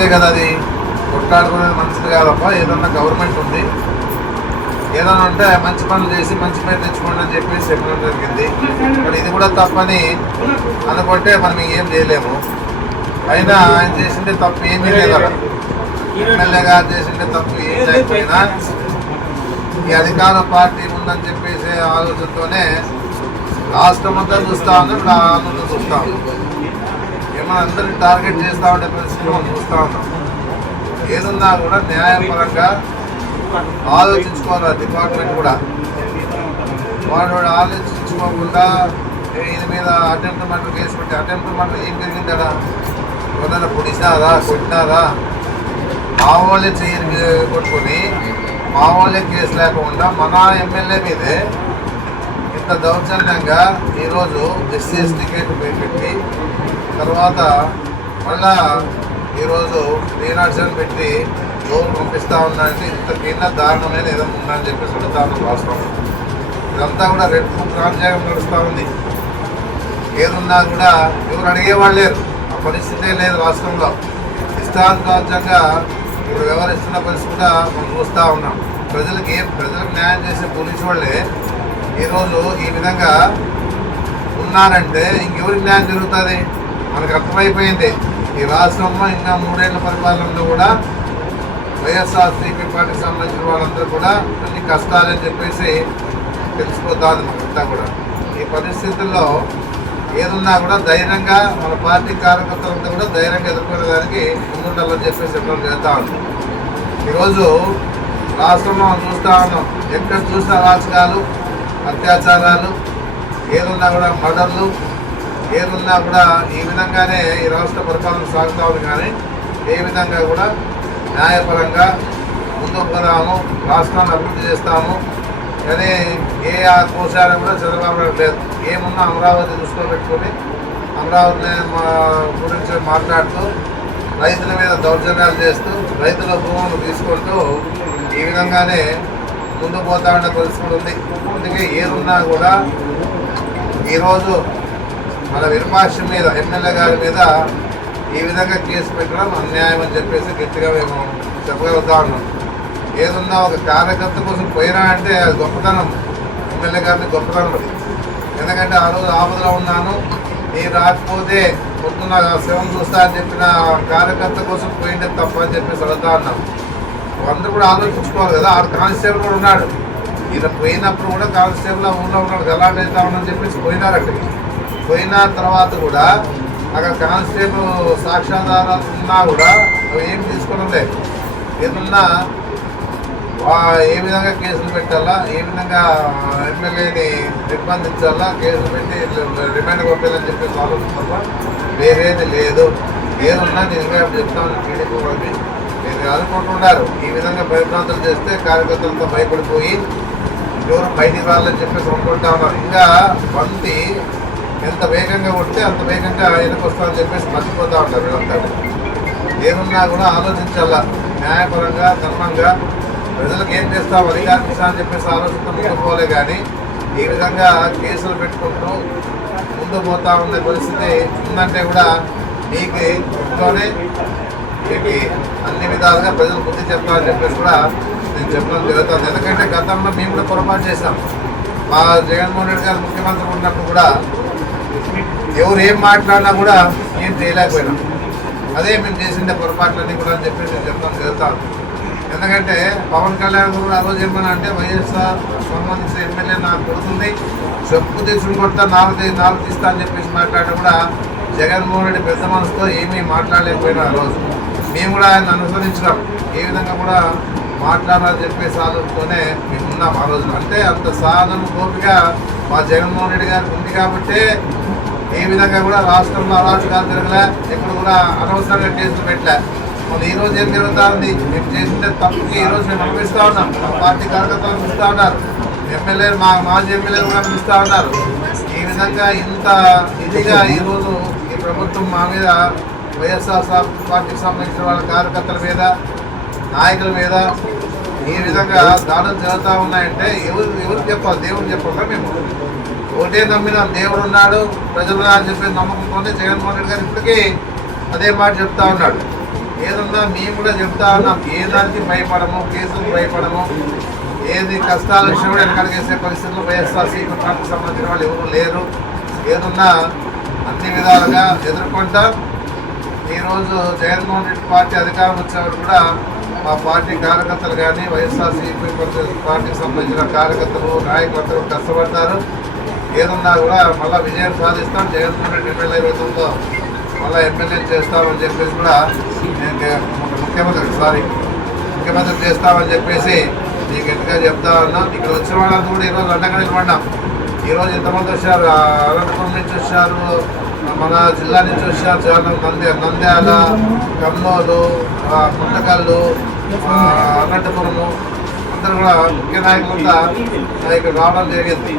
మంచిదే కదా, అది కొట్లాడుకునేది మంచిది కాదప్ప. ఏదన్నా గవర్నమెంట్ ఉంది, ఏదైనా ఉంటే మంచి పనులు చేసి మంచి పేరు తెచ్చుకోండి అని చెప్పేసి చెప్పడం జరిగింది. మరి ఇది కూడా తప్పని అనుకుంటే మనం ఏం చేయలేము. అయినా ఆయన చేసిందే తప్పు ఏమీ లేదు కదా, ఎమ్మెల్యే గారు చేసిందే తప్పు ఏం చేయకపోయినా ఈ అధికార పార్టీ ఉందని చెప్పేసి ఆలోచనతోనే రాష్ట్రం అంతా చూస్తూ ఉన్నాం, ఇప్పుడు ఆంధ్రలో చూస్తూ ఉన్నాం. ఏమన్నా అందరినీ టార్గెట్ చేస్తూ ఉండే పరిస్థితులు మనం చూస్తూ ఉన్నాం. ఏదున్నా కూడా న్యాయపరంగా ఆలోచించుకోవాలి డిపార్ట్మెంట్ కూడా. వాడు ఆలోచించుకోకుండా దీని మీద అటెంప్ట్ మర్డర్ కేసు పెట్టి అటెంప్ట్ మర్డర్ ఏం జరిగింది కదా, ఎవరైనా పొడిచారా, కొట్టినారా? మా వాళ్ళే చెయ్యి కొట్టుకొని మా వాళ్ళే కేసు లేకుండా మన ఎమ్మెల్యే మీదే ఇంత దౌర్జన్యంగా ఈరోజు ఎస్సీఎస్ టికెట్ పెట్టి తర్వాత మళ్ళా ఈరోజు 307 పెట్టి లోన్ పంపిస్తూ ఉన్నారంటే ఇంత కింద దారుణమైన ఏదైనా ఉందని చెప్పేసి అడుగుతా ఉన్నాం రాష్ట్రంలో. ఇదంతా కూడా రెడ్ బుక్ రాజ్యాంగం నడుస్తూ ఉంది. ఏదున్నా కూడా ఎవరు అడిగేవాళ్ళు లేరు, ఆ పరిస్థితే లేదు రాష్ట్రంలో. ఇష్టానుసారంగా ఇప్పుడు వ్యవహరిస్తున్న పరిస్థితి కూడా మనం చూస్తూ ఉన్నాం. ప్రజలకు న్యాయం చేసే పోలీసు వాళ్ళే ఈరోజు ఈ విధంగా ఉన్నారంటే ఇంకెవరికి న్యాయం జరుగుతుంది? మనకు అర్థమైపోయింది. ఈ రాష్ట్రంలో ఇంకా 3 ఏళ్ల పరిపాలనలో కూడా వైఎస్ఆర్సీపీ పార్టీకి సంబంధించిన వాళ్ళందరూ కూడా అన్ని కష్టాలని చెప్పేసి తెలిసిపోతుంది మనకంతా కూడా. ఈ పరిస్థితుల్లో ఏదున్నా కూడా ధైర్యంగా మన పార్టీ కార్యకర్తలంతా కూడా ధైర్యంగా ఎదుర్కొనేదానికి ముందుండాలని చెప్పేసి చెప్పడం జరుగుతూ ఉంది. ఈరోజు రాష్ట్రంలో మనం చూస్తూ ఉన్నాం, ఎక్కడ చూసిన అరాచకాలు, అత్యాచారాలు, ఏదున్నా కూడా మర్డర్లు, ఏదున్నా కూడా ఈ విధంగానే ఈ రాష్ట్ర పరిపాలన సాగుతూ ఉంది. కానీ ఏ విధంగా కూడా న్యాయపరంగా ముందుకు పోదాము, రాష్ట్రాన్ని అభివృద్ధి చేస్తాము కానీ ఏ కోశాలు కూడా చంద్రబాబు నాయుడు లేదు. ఏమున్నా అమరావతి దృష్టిలో పెట్టుకొని అమరావతి గురించి మాట్లాడుతూ రైతుల మీద దౌర్జన్యాలు చేస్తూ రైతుల భూములు తీసుకుంటూ ఈ విధంగానే ముందుకు పోతా ఉండే పరిస్థితి ఉంది. అందుకే ఏదున్నా కూడా ఈరోజు మన విరూపాక్ష మీద ఎమ్మెల్యే గారి మీద ఈ విధంగా కేసు పెట్టడం అన్యాయం అని చెప్పేసి గట్టిగా మేము చెప్పగలుగుతా ఉన్నాం. ఏదున్నా ఒక కార్యకర్త కోసం పోయినా అంటే అది గొప్పతనం, ఎమ్మెల్యే గారిని గొప్పతనం అది. ఎందుకంటే ఆ రోజు ఆపదలో ఉన్నాను, నేను రాకపోతే పొద్దున్న శవం చూస్తా అని చెప్పిన కార్యకర్త కోసం పోయింటే తప్ప అని చెప్పేసి అడుగుతా ఉన్నాం. అందరూ కూడా ఆలోచించుకోవాలి కదా. ఆడు కానిస్టేబుల్ కూడా ఉన్నాడు, ఈయన పోయినప్పుడు కూడా కానిస్టేబుల్ ఊళ్ళో ఉన్నాడు, గలాట్ అవుతా ఉన్నాడని చెప్పేసి పోయినారు. అక్కడికి పోయిన తర్వాత కూడా అక్కడ కానిస్టేబుల్ సాక్ష్యాధారాలు ఉన్నా కూడా అవి ఏం తీసుకోవడం లేదు. ఏదన్నా ఏ విధంగా కేసులు పెట్టాలా, ఏ విధంగా ఎమ్మెల్యేని నిర్బంధించాలా, కేసులు పెట్టి రిమాండ్ పంపించాలని చెప్పేసి ఆలోచన తప్ప వేరేది లేదు. ఏదున్నా నేను ఇంకా చెప్తాను, టీడీపీ వాళ్ళకి మీరు అనుకుంటున్నారు ఈ విధంగా ప్రయత్నాలు చేస్తే కార్యకర్తలతో భయపడిపోయి ఎవరు బయటికి రావాలని చెప్పేసి అనుకుంటా ఉన్నారు. ఇంకా బంతి ఎంత వేగంగా కొడితే అంత వేగంగా వెనక్కి వస్తామని చెప్పేసి మర్చిపోతూ ఉంటారు వీళ్ళంతా. ఏమున్నా కూడా ఆలోచించాలా, న్యాయపరంగా ధర్మంగా ప్రజలకు ఏం చేస్తాం, అధికారం ఇస్తా అని చెప్పేసి ఆలోచనతో ముందుకు పోలే. కానీ ఈ విధంగా కేసులు పెట్టుకుంటూ ముందు పోతా ఉండే పరిస్థితి ఉందంటే కూడా మీకు ఇంట్లోనే మీకు అన్ని విధాలుగా ప్రజలు బుద్ధి చెప్తామని చెప్పేసి కూడా నేను చెప్పడం జరుగుతుంది. ఎందుకంటే గతంలో మేము కూడా పొరపాటు చేశాం. మా జగన్మోహన్ రెడ్డి గారు ముఖ్యమంత్రి ఉన్నప్పుడు కూడా ఎవరు ఏం మాట్లాడినా కూడా ఏం చేయలేకపోయినాం. అదే మేము చేసిండే పొరపాట్లన్నీ కూడా అని చెప్పేసి నేను చెప్పడం జరుగుతాను. ఎందుకంటే పవన్ కళ్యాణ్ కూడా ఆ రోజు ఏమన్నా అంటే వైఎస్ఆర్ సంబంధించిన ఎమ్మెల్యే నాకు కొడుతుంది, చెప్పు తీసుకుని కొడతా, నాలుగు తీస్తా అని చెప్పేసి మాట్లాడటం కూడా జగన్మోహన్ రెడ్డి పెద్ద మనసుతో ఏమీ మాట్లాడలేకపోయినా ఆ రోజు మేము కూడా ఆయన అనుసరించినాం. ఏ విధంగా కూడా మాట్లాడాలని చెప్పేసి ఆలోచనతోనే మేము ఉన్నాం ఆ రోజు. అంటే అంత సాధన గోపిగా మా జగన్మోహన్ రెడ్డి గారికి ఉంది కాబట్టి ఏ విధంగా కూడా రాష్ట్రంలో అరాచకాలు తిరగలే, ఎప్పుడు కూడా అనవసరంగా కేసులు పెట్టలే. మన ఈ రోజు ఏం జరుగుతూ ఉంది, మేము చేసిన తప్పుకి ఈరోజు మేము అనిపిస్తూ ఉన్నాం. మా పార్టీ కార్యకర్తలు అనిపిస్తూ ఉన్నారు, ఎమ్మెల్యేలు మాజీ ఎమ్మెల్యేలు కూడా అనిపిస్తూ ఉన్నారు. ఈ విధంగా ఇంత ఇదిగా ఈరోజు ఈ ప్రభుత్వం మా మీద వైఎస్ఆర్ పార్టీకి సంబంధించిన వాళ్ళ కార్యకర్తల మీద, నాయకుల మీద ఈ విధంగా దాడులు జరుగుతూ ఉన్నాయంటే ఎవరికి చెప్పాలి? దేవుడు చెప్పాలి. మేము ఒకటే నమ్మినాం, దేవుడు ఉన్నాడు, ప్రజలు అని చెప్పి నమ్మకంతోనే జగన్మోహన్ రెడ్డి గారు ఇప్పటికీ అదే మాట చెప్తా ఉన్నాడు. ఏదన్నా మేము కూడా చెప్తా ఉన్నాం, ఏ దానికి భయపడము, కేసులకు భయపడము, ఏది కష్టాలు వచ్చినా కూడా వెనకడిగేసే పరిస్థితుల్లో వైఎస్ఆర్సీపీ పార్టీకి సంబంధించిన వాళ్ళు ఎవరు లేరు. ఏదన్నా అన్ని విధాలుగా ఎదుర్కొంటా. ఈరోజు జగన్మోహన్ రెడ్డి పార్టీ అధికారం వచ్చేవారు కూడా మా పార్టీ కార్యకర్తలు కానీ వైఎస్ఆర్సీపీ పార్టీకి సంబంధించిన కార్యకర్తలు నాయకులందరూ కష్టపడతారు. ఏదన్నా కూడా మళ్ళీ విజయం సాధిస్తాం. జగన్మోహన్ రెడ్డి 2029లో మళ్ళీ ఎమ్మెల్యే చేస్తామని చెప్పేసి కూడా నేను ముఖ్యమంత్రి చేస్తామని చెప్పేసి నీకు గట్టిగా చెప్తా ఉన్నాం. ఇక్కడ వచ్చిన వాళ్ళంతా కూడా ఈరోజు అండగా నిలబడినాం. ఈరోజు ఎంతమంది వచ్చారు, అనంతపురం నుంచి వచ్చారు, మన జిల్లా నుంచి వచ్చారు, చాలా నంద్యాల, కర్నూలు, పుట్టకల్లు, అనంతపురము అందరూ కూడా ముఖ్య నాయకులంతా ఇక్కడ రావడం జరిగింది.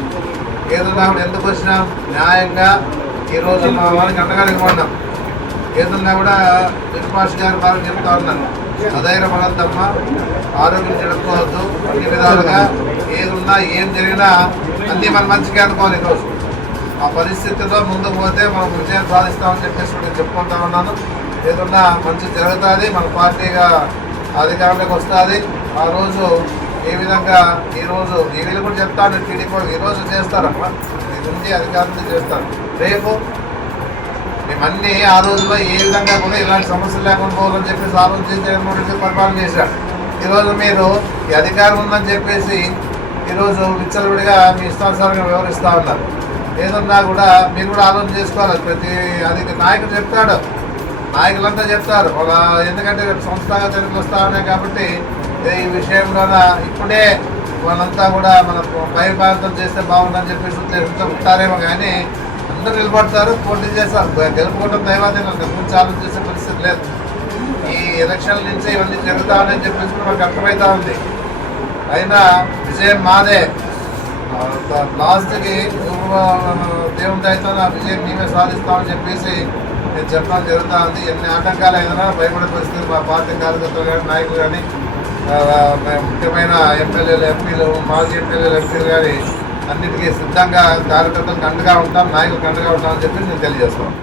ఏదన్నా కూడా ఎందుకు వచ్చినాం, న్యాయంగా ఈరోజు మా వారికి అండగా నిలబడినాం. ఏదన్నా కూడా విశ్వాస్ గారు బాగా చెప్తా ఉన్నాను, అధైర్యపడద్దమ్మా, ఆరోగ్యం చెడుకోవద్దు, అన్ని విధాలుగా ఏదున్నా ఏం జరిగినా అన్నీ మన మంచిగా అనుకోవాలి. ఈరోజు ఆ పరిస్థితిలో ముందుకు పోతే మనం విజయం సాధిస్తామని చెప్పేసి నేను చెప్పుకుంటా ఉన్నాను. ఏదన్నా మంచి జరుగుతుంది, మన పార్టీగా అధికారంలోకి వస్తుంది. ఆ రోజు ఏ విధంగా ఈరోజు వీళ్ళు కూడా చెప్తాను, టీడీపీ ఈరోజు చేస్తారమ్మా, ఇది ఉంది అధికారంలో చేస్తారు. రేపు మేమన్నీ ఆ రోజుల్లో ఏ విధంగా కూడా ఇలాంటి సమస్యలు లేకుండా పోవాలని చెప్పేసి ఆలోచించి జగన్మోహన్ రెడ్డి పరిపాలన చేశారు. ఈరోజు మీరు ఈ అధికారం ఉందని చెప్పేసి ఈరోజు విచ్చలవిడిగా మీ ఇష్టానుసారంగా వ్యవహరిస్తూ ఉన్నారు. ఏదన్నా కూడా మీరు కూడా ఆలోచన చేసుకోవాలి. ప్రతి అది నాయకుడు చెప్తాడు, నాయకులంతా చెప్తారు వాళ్ళ, ఎందుకంటే రేపు సంస్థాగత ఎన్నికలు వస్తూ ఉన్నాయి కాబట్టి ఈ విషయంలోన ఇప్పుడే వాళ్ళంతా కూడా మన భయభ్రాంతం చేస్తే బాగుందని చెప్పేసి ఉద్దేశంతో ఉంటారేమో, కానీ అందరూ నిలబడతారు, పోటీ చేస్తారు. గెలుపుకోవడం దైవాధీనం, గురించి ఆలోచన చేసే పరిస్థితి లేదు. ఈ ఎలక్షన్ల నుంచి ఇవన్నీ జరుగుతామని చెప్పేసి మనకు అర్థమవుతా ఉంది. అయినా విజయం మాదే. లాస్ట్కి దేవుని దయతో నా విజయం మేమే సాధిస్తామని చెప్పేసి నేను చెప్పడం జరుగుతూ ఉంది. ఎన్ని ఆటంకాలు అయినా భయపడే పరిస్థితి మా పార్టీ కార్యకర్తలు కానీ నాయకులు కానీ ముఖ్యమైన ఎమ్మెల్యేలు, ఎంపీలు, మాజీ ఎమ్మెల్యేలు, ఎంపీలు కానీ అన్నిటికీ సిద్ధంగా కార్యకర్తలకు అండగా ఉంటాం, నాయకులకు అండగా ఉంటామని చెప్పి నేను తెలియజేస్తాను.